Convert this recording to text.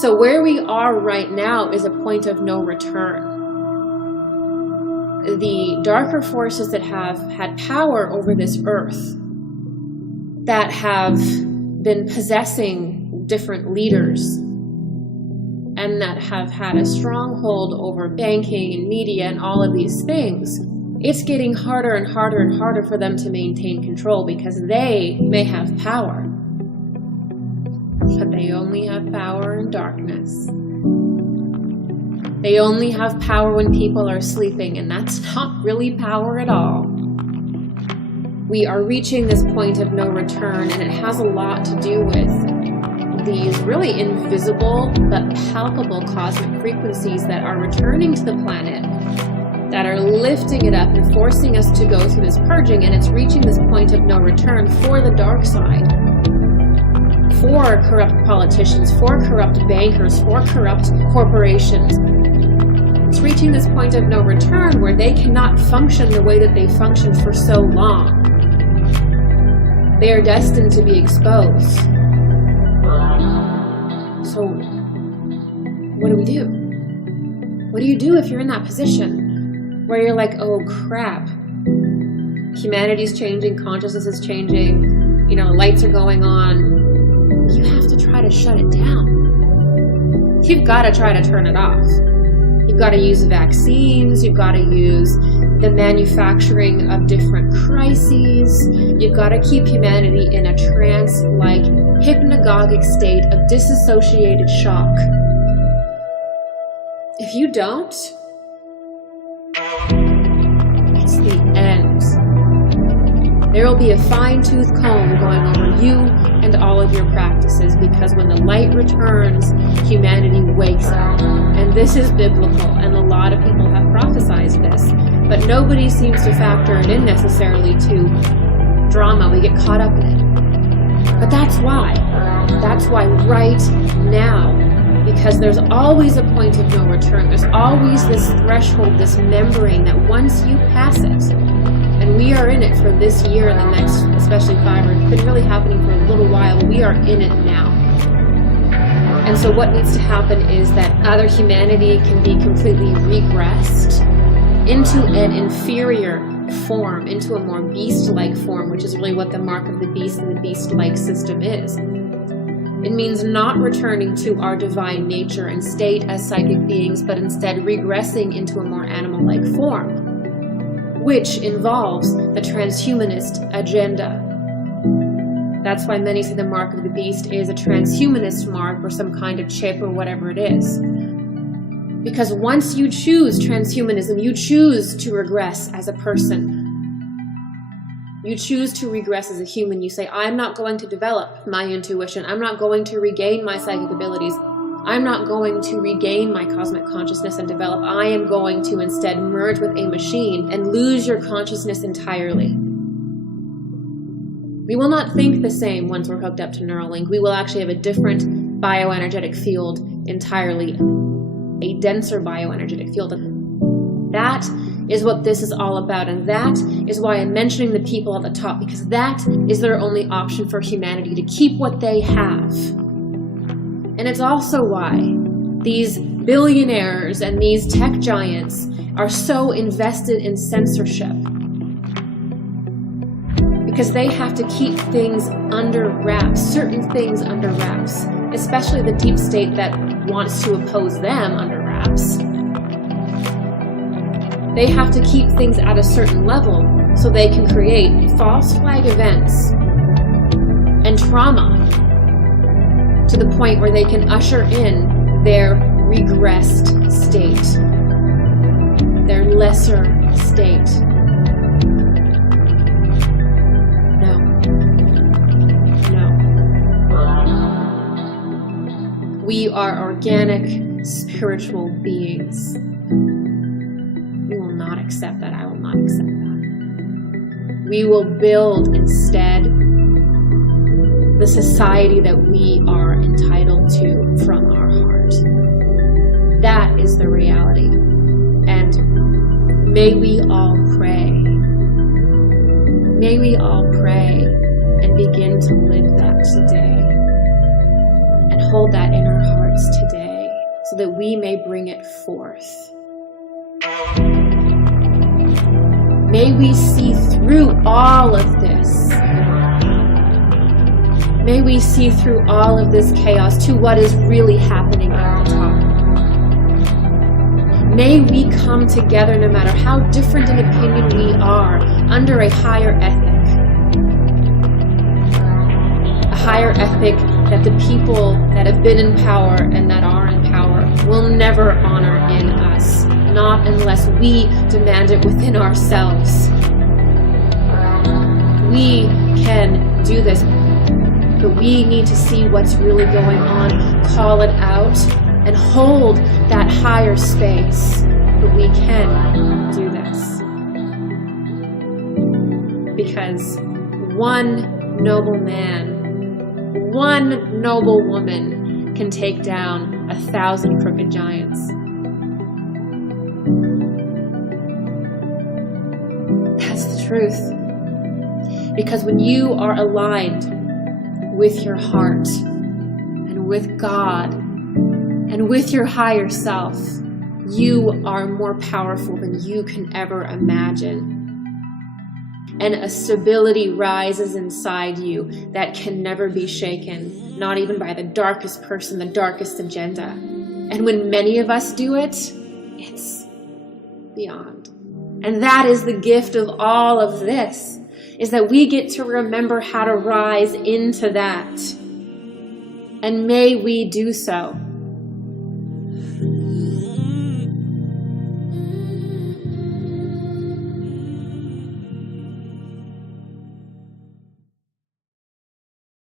So where we are right now is a point of no return. The darker forces that have had power over this earth, that have been possessing different leaders, and that have had a stronghold over banking and media and all of these things, it's getting harder and harder and harder for them to maintain control, because they may have power, but they only have power in darkness. They only have power when people are sleeping, and that's not really power at all. We are reaching this point of no return, and it has a lot to do with these really invisible but palpable cosmic frequencies that are returning to the planet, that are lifting it up and forcing us to go through this purging, and it's reaching this point of no return for the dark side, for corrupt politicians, for corrupt bankers, for corrupt corporations. It's reaching this point of no return where they cannot function the way that they functioned for so long. They are destined to be exposed. So, what do we do? What do you do if you're in that position where you're like, oh crap, humanity's changing, consciousness is changing, lights are going on. You have to try to shut it down. You've got to try to turn it off. You've got to use vaccines, you've got to use the manufacturing of different crises. You've got to keep humanity in a trance-like, hypnagogic state of disassociated shock. If you don't, it's the end. There will be a fine-tooth comb going over you and all of your practices, because when the light returns, humanity wakes up. And this is biblical, and a lot of people have prophesied this, but nobody seems to factor it in necessarily to drama. We get caught up in it. But that's why. That's why right now, because there's always a point of no return. There's always this threshold, this membrane that once you pass it, and we are in it for this year and the next, especially 5, or it's been really happening for a little while, we are in it now. And so what needs to happen is that either humanity can be completely regressed into an inferior form, into a more beast-like form, which is really what the mark of the beast and the beast-like system is. It means not returning to our divine nature and state as psychic beings, but instead regressing into a more animal-like form, which involves the transhumanist agenda. That's why many say the mark of the beast is a transhumanist mark or some kind of chip or whatever it is. Because once you choose transhumanism, you choose to regress as a person. You choose to regress as a human. You say, I'm not going to develop my intuition. I'm not going to regain my psychic abilities. I'm not going to regain my cosmic consciousness and develop. I am going to instead merge with a machine and lose your consciousness entirely. We will not think the same once we're hooked up to Neuralink. We will actually have a different bioenergetic field entirely, a denser bioenergetic field. That is what this is all about, and that is why I'm mentioning the people at the top, because that is their only option for humanity, to keep what they have. And it's also why these billionaires and these tech giants are so invested in censorship. Because they have to keep things under wraps, certain things under wraps, especially the deep state that wants to oppose them under wraps. They have to keep things at a certain level so they can create false flag events and trauma to the point where they can usher in their regressed state, their lesser state. We are organic, spiritual beings. We will not accept that. I will not accept that. We will build instead the society that we are entitled to from our heart. That is the reality. And may we all pray. May we all pray and begin to live that today. And hold that in our hearts today so that we may bring it forth. May we see through all of this. May we see through all of this chaos to what is really happening at the top. May we come together, no matter how different in opinion we are, under a higher ethic. A higher ethic that the people that have been in power and that are in power will never honor in us, not unless we demand it within ourselves. We can do this, but we need to see what's really going on, call it out, and hold that higher space. But we can do this. Because one noble man, one noble woman can take down 1,000 crooked giants. That's the truth. Because when you are aligned with your heart and with God and with your higher self, you are more powerful than you can ever imagine. And a stability rises inside you that can never be shaken, not even by the darkest person, the darkest agenda. And when many of us do it, it's beyond. And that is the gift of all of this, is that we get to remember how to rise into that. And may we do so